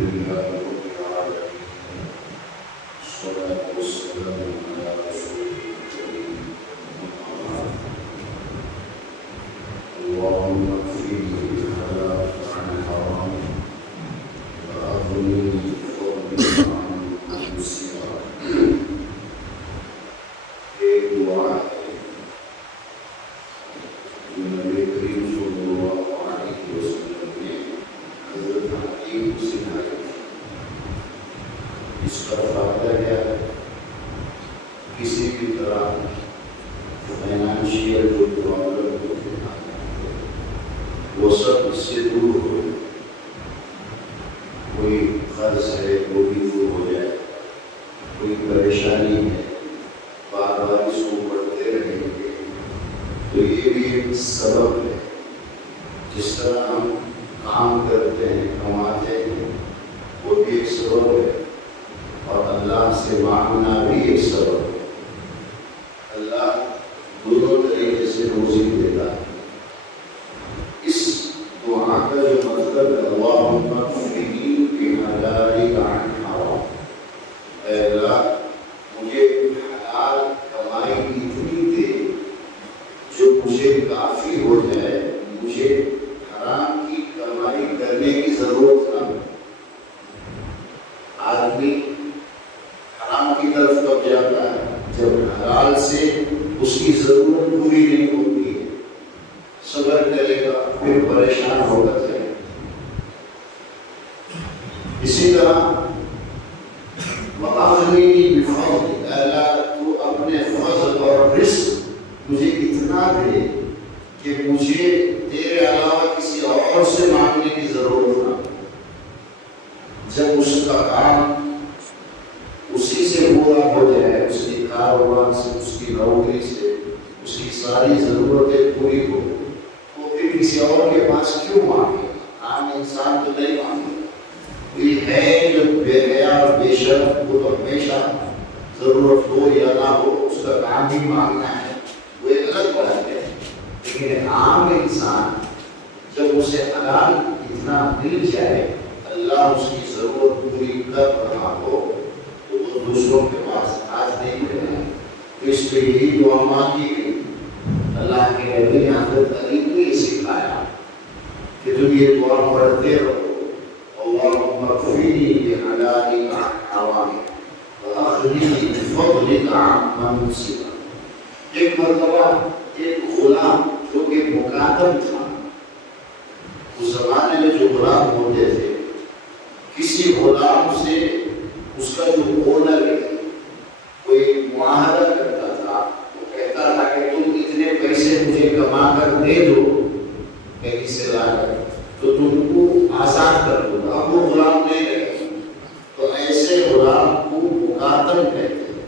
لله رب العالمين والصلاة والسلام على رسوله الكريم اللهم اكفني بالحلال عن الحرام وأغنني بفضلك عن السوء. ایک دعا ہے جو نبی کریم صلی اللہ علیہ وسلم نے حضرت حکیم کو سکھائی تھی. اس کا فائدہ کیا ہے؟ کسی بھی طرح فائنانشیل جو پرابلم ہوتے ہیں وہ سب اس سے دور ہو. کوئی قرض ہے وہ بھی دور ہو جائے، کوئی پریشانی ہے بار بار اس کو پڑھتے رہیں گے تو یہ بھی ایک سبب ہے. جس طرح ہم کام کرتے ہیں کماتے ہیں وہ بھی ایک سبب ہے، اور اللہ سے مانگنا بھی ایک سبب ہے. اللہ دونوں طریقے سے روزی دیتا ہے. اس دعا کا جو مطلب ہے اللہم اکفنی بحلالک عن حرام، اے اللہ مجھے حلال کمائی اتنی دے جو مجھے کافی ہو جائے، مجھے حرام کی کمائی کرنے کی ضرورت نہ ہو. آدمی حرام کی طرف کب جاتا ہے؟ جب حلال سے اس کی ضرورت پوری نہیں ہوتی ہے. صبر کرے گا پھر پریشان ہوگا جائے. اسی طرح وَأَغْنِنِي بِفَضْلِكَ، اللہ تو اپنے فضل اور رزق مجھے اتنا دے کہ مجھے تیرے علاوہ کسی اور سے مانگنے کی ضرورت نہ. جب اس کا کام اسی سے پورا ہو جائے، اس کے کاروبار سے، اس کی نوکری سے اس کی ساری ضرورتیں پوری ہو، تو پھر کسی اور کے پاس کیوں مانگے؟ عام انسان تو نہیں مانگے. کوئی ہے جو بے حیا اور بے شرم، وہ تو ہمیشہ ضرورت ہو یا نہ ہو اس کا کام ہی مانگنا ہے، وہ ایک الگ بات ہے. لیکن عام انسان جب اسے حلال اتنا مل جائے، اللہ اس کی ضرورت پوری کر رہا ہو، تو وہ دوسروں کے پاس ہاتھ نہیں پھیلائے. تو اس پہ یہی دعا مانگی گئی. اللہ کے نبی نے حضرت علی کو یہ سکھایا کہ تم یہ دعا پڑھتے رہو، اللہم اکفنی بحلالک عن حرام وأغننی بفضلک عمن سواک. ایک مرتبہ ایک غلام جو کہ مکاتب تھا، اس زمانے میں جو غلام ہوتے تھے، کسی غلام سے اس کا جو اونر ہے کوئی معاہدہ کرتا تھا، وہ کہتا تھا کہ تم اتنے پیسے مجھے کما کر دے دو کہیں سے لا کر تو تم کو آزاد کر دو گا. اب وہ غلام نہیں رہے تو ایسے غلام کو مکاتب کہتے ہیں.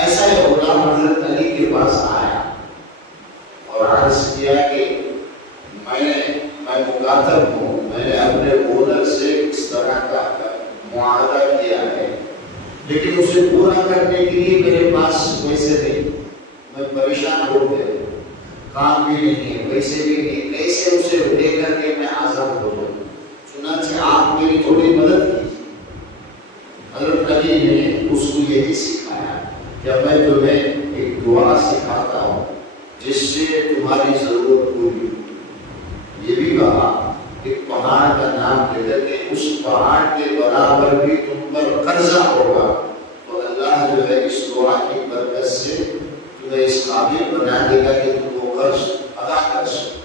ایسا ہی غلام حضرت علی کے پاس آیا اور عرض کیا کہ میں مکاتب ہوں، میں نے اپنے اونر سے اس طرح کا معاہدہ کیا ہے، لیکن اسے پورا کرنے کے لیے میرے پاس پیسے نہیں، میں پریشان ہو گیا، کام بھی نہیں ہے، پیسے بھی نہیں، کیسے اسے لے کر کے میں آزاد ہو جاؤں؟ چنانچہ آپ میری تھوڑی مدد کیجیے. حضرت علی نے اس کو یہی سکھایا کہ میں تمہیں ایک دعا سکھاتا ہوں جس سے تمہاری ضرورت پوری ہو. یہ بھی کہا ایک پہاڑ کا نام لے کر کے اس پہاڑ کے برابر بھی تم پر قرضہ ہوگا تو اللہ جو ہے اس دعا کی برکت سے تمہیں اس قابل بنا دے گا کہ تم وہ قرض ادا کر سکو.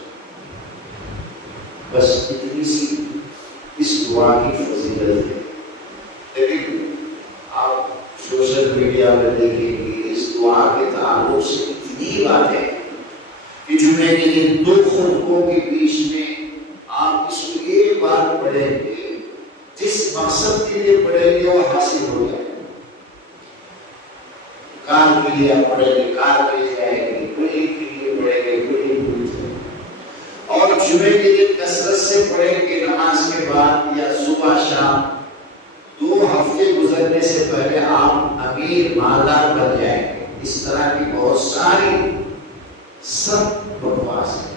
بس اتنی سی اس دعا کی فضیلت ہے. لیکن آپ سوشل میڈیا میں دیکھیں گے اس دعا کے تعلق سے اتنی باتیں کہ جمعے کے لیے 2 خطبوں کے بیچ میں آپ اس کو ایک بار پڑھیں گے، جس مقصد کے لیے پڑھیں گے وہ حاصل ہو جائے. کار کے لیے آپ پڑھیں گے، کار مل جائے گی، کلی کے لیے پڑھیں گے، کلی مل جائے گی. اور جمعے کے لیے کثرت سے پڑھیں گے نماز کے بعد یا صبح شام. 2 ہفتے گزرنے سے پہلے آپ امیر مالدار بن جائیں گے. اس طرح کی بہت ساری سب بکواس ہے.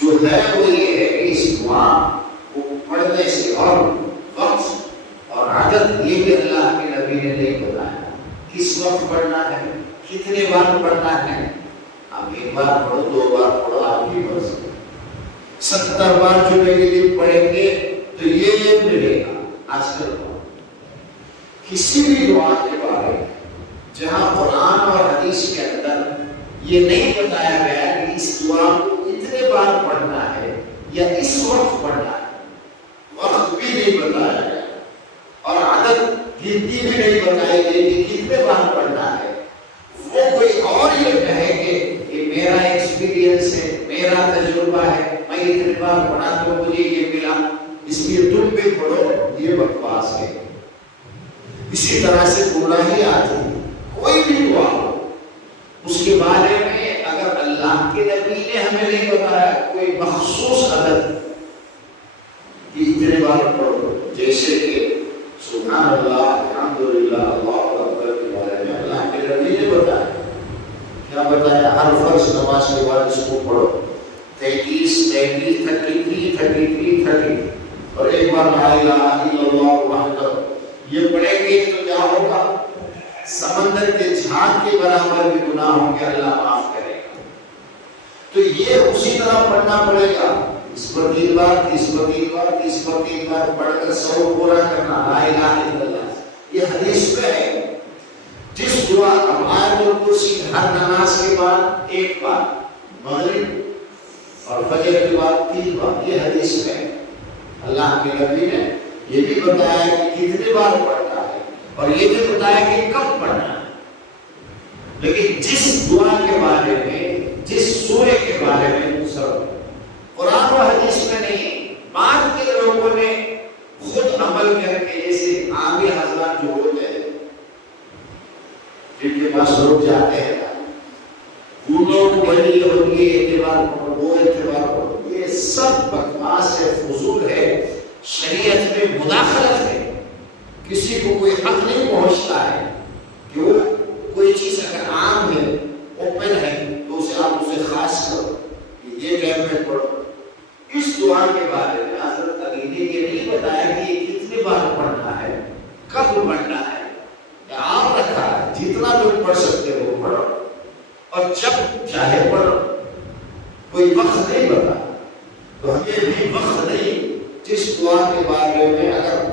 جو ہے وہ یہ ہے کہ اس دعا کو پڑھ پڑھنے سے، اور وقت اور عدد یہ بھی اللہ کے نبی نے نہیں بتایا، کس وقت پڑھنا ہے، کتنے بار پڑھنا ہے۔ آپ ایک بار پڑھو، 2 بار پڑھو، آپ کی مرضی۔ 70 بار جمعے کے دن پڑھیں گے تو یہ ملے گا۔ آج کل کسی بھی دعا کے بارے میں جہاں قرآن اور حدیث کے اندر یہ نہیں بتایا گیا کہ اس دعا کو اتنے بار پڑھنا ہے یا اس وقت پڑھنا ہے، وقت بھی نہیں بتایا گیا اور عدد گنتی بھی نہیں بتائی گئی کہ کتنے بار پڑھنا ہے۔ وہ کوئی اور یہ کہے کہ یہ میرا ایکسپیرینس ہے، میرا تجربہ ہے، میں اتنے بار پڑھا تو مجھے یہ ملا، اس لیے تم بھی پڑھو، یہ بکواس ہے۔ اسی طرح سے گمراہی آتی ہے، کوئی بھی دعا ہو اس کے بارے میں اگر اللہ کے نبی نے ہمیں نہیں بتایا کوئی مخصوص عدد کہ اتنے بار پڑھو، جیسے کہ سبحان اللہ، الحمدللہ، اللہ اکبر کے بارے میں اللہ کے نبی نے بتایا۔ کیا بتایا؟ ہر فرض نماز کے بعد اس کو پڑھو 33 اور ایک بار لا الہ الا اللہ وحدہ، یہ پڑھیں گے تو کیا ہوگا؟ سمندر کے جھاگ کے برابر بھی گناہ ہوں گے، اللہ معاف کرے گا۔ تو یہ اسی طرح پڑھنا پڑے گا، اس پر 3 بار، 30 پر 3 بار، 30 پر 3 بار پڑھ کر 100 پورا کرنا، لا الہ الا اللہ۔ یہ حدیث میں ہے۔ جس دعا آیت الکرسی ہر نماز کے بعد 1 بار، مغرب اور فجر کے بعد 3 بار، یہ حدیث میں ہے۔ اللہ کے نبی نے یہ بھی بتایا کہ کتنے بار پڑھنا ہے اور یہ بھی بتایا کہ کب پڑھنا ہے۔ لیکن جس دعا کے بارے میں، جس سورے کے بارے میں قرآن و حدیث میں نہیں، بعد کے لوگوں نے خود عمل کر کے، جیسے عامی حضرات جو ہوتے ہیں جن کے پاس لوگ جاتے ہیں، ان لوگوں کو بڑی ہوتی ہے اعتبار پڑھو، وہ اعتبار پڑھو، یہ سب بکواس ہے، فضول ہے، شریعت میں مداخلت ہے۔ کسی کو کوئی حق نہیں پہنچتا ہے کہ وہ کوئی چیز اگر عام ہے، اوپن ہے، تو اسے آپ اسے خاص کرو کہ یہ ٹائم میں پڑھو۔ اس دعا کے بارے میں حضرت علی نے یہ نہیں بتایا کہ یہ کتنے بار پڑھنا ہے، کب پڑھنا ہے، عام رکھا ہے، جتنا تم پڑھ سکتے ہو پڑھو اور جب چاہے پڑھو، کوئی وقت نہیں بتا۔ تو ہمیں بھی وقت نہیں، جس دعا کے بارے میں اگر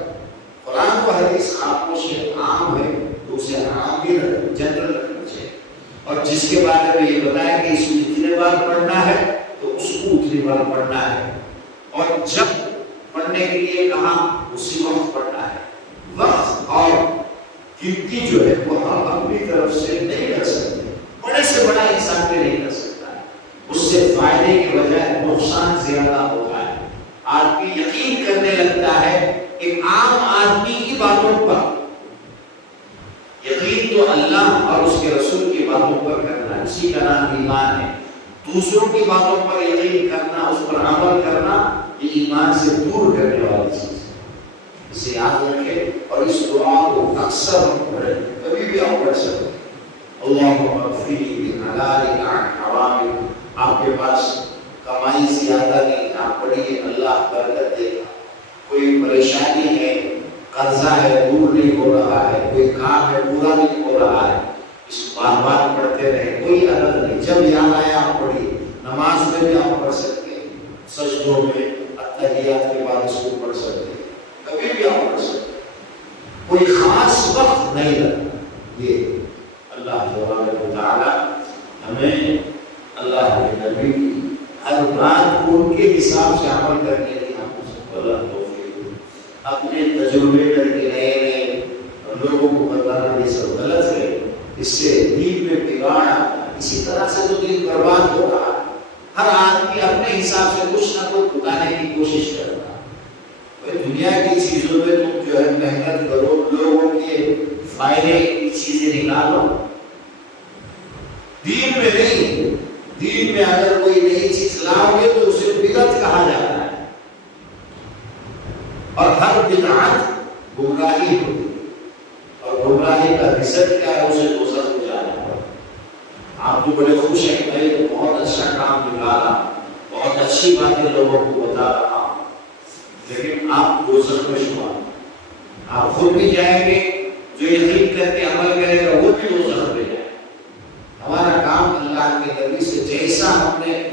قرآن و حدیث خاموش ہے، عام ہے، تو اسے عام بھی جنرل رکھنا چاہیے، اور جس کے بارے میں یہ بتایا کہ اس کو اتنے بار پڑھنا ہے تو اس کو اتنی بار پڑھنا ہے، اور جب پڑھنے کے لیے کہا اسی وقت پڑھنا ہے۔ وقت اور گنتی جو ہے وہ ہم اپنی طرف سے نہیں کر سکتے، بڑے سے بڑا انسان بھی نہیں کر سکتا ہے، اس سے فائدے کے بجائے نقصان زیادہ ہوتا ہے۔ آدمی یقین کرنے لگتا ہے ایک عام آدمی کی باتوں پر، یقین تو اللہ اور اس کے رسول کی باتوں پر کرنا ہے، اسی کا نام ایمان ہے۔ دوسروں کی باتوں پر یقین کرنا، اس پر عمل کرنا، یہ ایمان سے دور کرنے والی چیز ہے۔ اسے یاد رکھیں اور اس دعا کو اکثر ہم پڑھیں، کبھی بھی آپ پڑھ سکتے ہیں۔ اللہم اغفر لی بحلالک عن حرامک۔ آپ کے پاس کمائی زیادہ نہیں، آپ پڑھیے، اللہ برکت دے گا۔ کوئی پریشانی ہے، قرضہ ہے، دور نہیں ہو رہا ہے، کوئی کام ہے پورا نہیں ہو رہا ہے، اس بار بار پڑھتے رہے، کوئی عدد نہیں، جب یاد آیا آپ پڑھیے۔ نماز میں بھی آپ پڑھ سکتے ہیں، سجدوں میں، اتحیات کے بعد اس کو پڑھ سکتے ہیں، کبھی بھی آپ پڑھ سکتے ہیں، کوئی خاص وقت نہیں لگتا۔ یہ اللہ تبارک و تعالی ہمیں اللہ کے نبی کی ہر بات کو ان کے حساب سے عمل کرنے کی ہم کو اللہ توفیق دے۔ اپنے تجربے کر کے نئے لوگوں کو بتانا یہ سب غلط ہے، اس سے دین میں بگاڑ آتا ہے، اسی طرح سے تو دین برباد ہو رہا ہے۔ ہر آدمی اپنے حساب سے کچھ نہ کچھ بتانے کی کوشش کرتا ہے۔ دنیا کی چیزوں میں تم جو ہے محنت کرو، لوگوں کے فائدے کی چیزیں نکالو، دین میں نہیں۔ دین میں اگر کوئی نئی چیز لاؤ گے تو اسے بدعت کہا جاتا ہے، اور ہر بدعت گمراہی ہوتی ہے، اور گمراہی کا رزلٹ کیا ہے؟ اسے دوزخ میں جانا پڑتا ہے۔ آپ تو بڑے خوش ہیں، میں تو بہت اچھا کام نکالا، بہت اچھی باتیں لوگوں کو بتا رہا ہوں، لیکن آپ دوزخ میں شمار، آپ خود بھی جائیں گے، جو یقین کر کے عمل کرے گا وہ بھی دوزخ میں جائے گا۔ ہمارا کام اللہ کے نبی سے جیسا ہم نے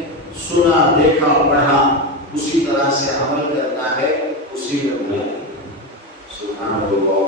سنا، دیکھا، پڑھا اسی طرح سے عمل کرنا ہے، اسی میں بنائیں۔ سبحان اللہ۔